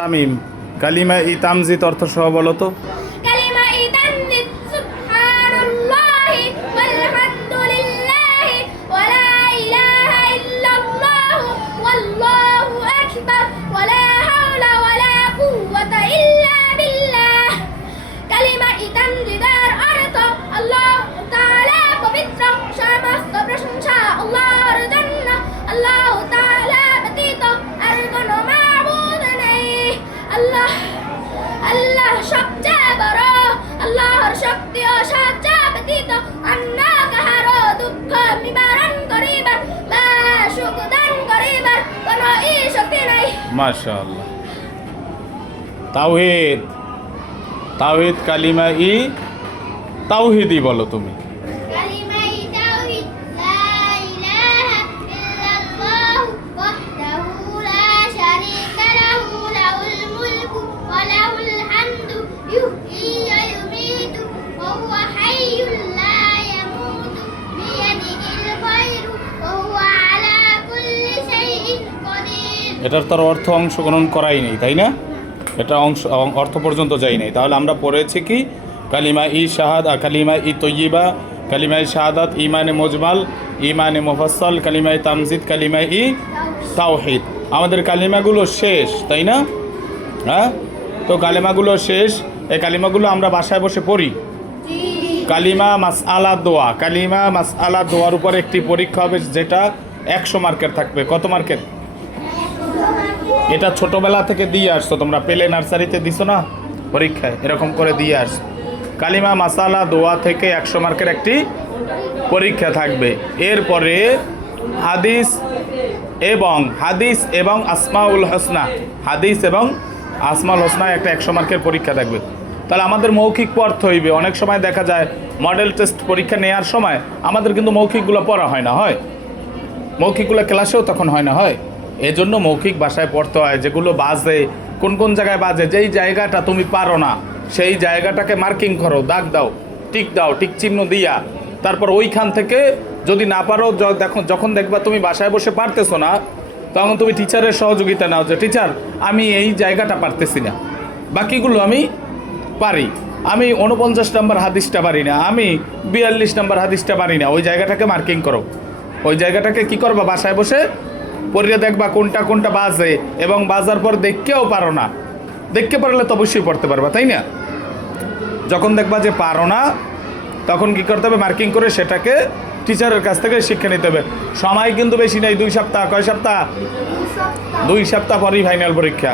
তামিম কালিমা ই তামজিদ অর্থ সহ বলো তো। কালিমা ই তামজিদ সুবহানাল্লাহি ওয়ালহামদুলিল্লাহি ওয়া লা ইলাহা ইল্লাল্লাহ ওয়াল্লাহু আকবার ওয়া লা হাওলা ওয়া লা কুওয়াতা ইল্লা বিল্লাহ। কালিমা ই তামজিদের অর্থ আল্লাহ তাআলা পবিত্র, সমস্ত প্রশংসা আল্লাহর জন্য। আল্লাহ তাআলা ব্যতীত আর কোনো মাবুদ নেই। আল্লাহ আল্লাহ সবচেয়ে বড়। আল্লাহর শক্তি ও সাহায্য ব্যতীত অন্য কাহারও দুঃখ নিবারণ করিবার বা সুখ দান করিবার কোনো শক্তি নাই। মাশাআল্লাহ। তাওহীদ তাওহীদ কালিমা ই তাওহীদই বলো তুমি। কালিমা ই তাওহীদ লা ইলাহা ইল্লাল্লাহ ওয়াহদাহু লা শারীকা লাহু লাহুল মুলকু ওয়া লাহুল হামদু ইহয়ী ওয়া ইউমীতু ওয়া হুয়া হাইয়্যুন লা ইয়ামুতু বিয়াদিহিল খায়রু ওয়া হুয়া আলা কুল্লি শাইইন কাদির। এটার তার অর্থ অংশগ্রহণ করাই নেই, তাই না? এটা অর্থ পর্যন্ত যাই নাই। তাহলে আমরা পড়েছি কি কালিমা ই শাহাদা, কালিমা ই তৈয়িবা, কালিমা ই শাহাদাত, ইমানে মুজমাল, ইমানে মুফাসসাল, কালিমা ই তামজিদ, কালিমা ই তাওহীদ। আমাদের কালিমাগুলো শেষ, তাই না? হ্যাঁ, তো কালিমাগুলো শেষ। এই কালিমাগুলো আমরা বাসায় বসে পড়ি। কালিমা মাসআলা দোয়া, কালিমা মাসআলা দোয়ার উপর একটি পরীক্ষা হবে, যেটা 100 মার্কের থাকবে। কত মার্কের? এটা ছোটবেলা থেকে দিয়ে আসছো তোমরা, পেলে নার্সারিতে দিছো না পরীক্ষায়, এরকম করে দিয়ে আসছো। কালিমা মাসালা দোয়া থেকে 100 মার্কের একটি পরীক্ষা থাকবে। এরপরে হাদিস এবং আসমাউল হোসনা, হাদিস এবং আসমাউল হোসনা একটা 100 মার্কের পরীক্ষা থাকবে। তাহলে আমাদের মৌখিক পড়তে হইবে। অনেক সময় দেখা যায় মডেল টেস্ট পরীক্ষা নেওয়ার সময় আমাদের কিন্তু মৌখিকগুলো পড়া হয় না, হয় মৌখিকগুলো ক্লাসেও তখন হয় না, হয় এজন্য মৌখিক ভাষায় পড়তে হয়। যেগুলো বাজে, কোন কোন জায়গায় বাজে, যেই জায়গাটা তুমি পারো না সেই জায়গাটাকে মার্কিং করো, দাগ দাও, টিক চিহ্ন দিয়া, তারপর ওইখান থেকে যদি না পারো, যখন দেখবা তুমি বাসায় বসে পারতেছো না, তখন তুমি টিচারের সহযোগিতা নাও, যে টিচার আমি এই জায়গাটা পারতেছি না, বাকিগুলো আমি পারি, আমি 49 নম্বর হাদিসটা পারি না, আমি 42 নম্বর হাদিসটা পারি না। ওই জায়গাটাকে মার্কিং করো, ওই জায়গাটাকে কি করবা, বাসায় বসে পড়িয়ে দেখবা কোনটা কোনটা বাজে, এবং বাজার পর দেখতেও পারো না, দেখতে পারলে তো অবশ্যই পড়তে পারবা, তাই না? যখন দেখবা যে পারো না, তখন কি করতে হবে, মার্কিং করে সেটাকে টিচারের কাছ থেকে শিক্ষা নিতে হবে। সময় কিন্তু বেশি নেই, 2 সপ্তাহ। কয় সপ্তাহ? 2 সপ্তাহ পরেই ফাইনাল পরীক্ষা।